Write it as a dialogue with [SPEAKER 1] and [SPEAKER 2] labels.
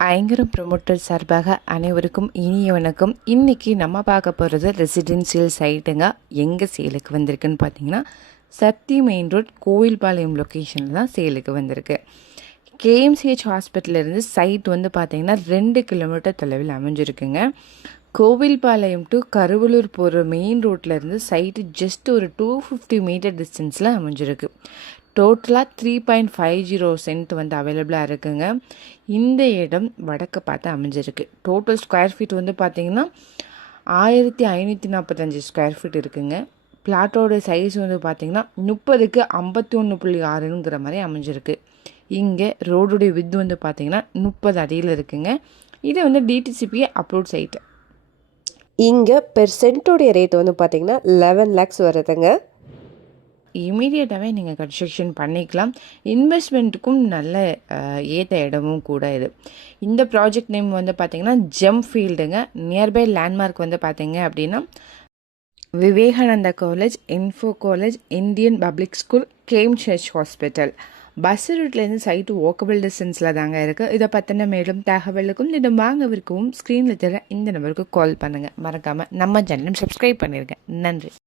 [SPEAKER 1] ஐங்கரம் promoter சார்பாக அனைவருக்கும் இனிய வணக்கம் இன்றைக்கி நம்ம பார்க்க போகிறது ரெசிடென்சியல் சைட்டுங்க எங்கே சேலுக்கு வந்திருக்குன்னு பார்த்தீங்கன்னா சக்தி மெயின் ரோட் கோவில்பாளையம் லொக்கேஷனில் தான் சேலுக்கு வந்திருக்கு. கேஎம்சிஹெச் ஹாஸ்பிட்டலேருந்து சைட் வந்து பார்த்திங்கன்னா ரெண்டு கிலோமீட்டர் தொலைவில் அமைஞ்சிருக்குங்க. கோவில்பாளையம் டு கருவலூர் போகிற மெயின் ரோட்லேருந்து சைட்டு ஜஸ்ட் ஒரு டூ ஃபிஃப்டி மீட்டர் டிஸ்டன்ஸில் அமைஞ்சிருக்கு. டோட்டலாக three point five zero cent வந்து அவைலபிளாக இருக்குங்க. இந்த இடம் வடக்கு பார்த்து அமைஞ்சிருக்கு. டோட்டல் ஸ்கொயர் ஃபீட் வந்து பார்த்தீங்கன்னா ஆயிரத்தி ஐநூற்றி நாற்பத்தஞ்சு ஸ்கொயர் ஃபீட் இருக்குங்க. பிளாட்டோட சைஸ் வந்து பார்த்தீங்கன்னா முப்பதுக்கு ஐம்பத்தி ஒன்று புள்ளி ஆறுங்கிற மாதிரி அமைஞ்சிருக்கு. இங்கே ரோடுடைய வித் வந்து பார்த்தீங்கன்னா முப்பது அடியில் இருக்குங்க. இது வந்து டிடிசிபி அப்லோட் சைட்டு
[SPEAKER 2] இங்கே பெர் சென்ட்டோடைய ரேட் வந்து பார்த்தீங்கன்னா லெவன் லேக்ஸ் வருதுங்க.
[SPEAKER 1] இமீடியட்டாகவே நீங்கள் கன்ஸ்ட்ரக்ஷன் பண்ணிக்கலாம். இன்வெஸ்ட்மெண்ட்டுக்கும் நல்ல ஏற்ற இடமும் கூட இது. இந்த ப்ராஜெக்ட் நேம் வந்து பார்த்தீங்கன்னா ஜெம் ஃபீல்டுங்க நியர்பை லேண்ட்மார்க் வந்து பார்த்தீங்க அப்படின்னா Vivekananda college info college Indian public school game church hospital bus ரூட்லேருந்து site walkable டிஸ்டன்ஸில் தாங்க இருக்குது இதை பற்றின மேலும் தகவலுக்கும் இதை வாங்கவிருக்கவும் ஸ்க்ரீனில் தர இந்த நம்பருக்கு கால் பண்ணுங்கள் மறக்காமல் நம்ம சேனலும் சப்ஸ்கிரைப் பண்ணிடுங்க நன்றி.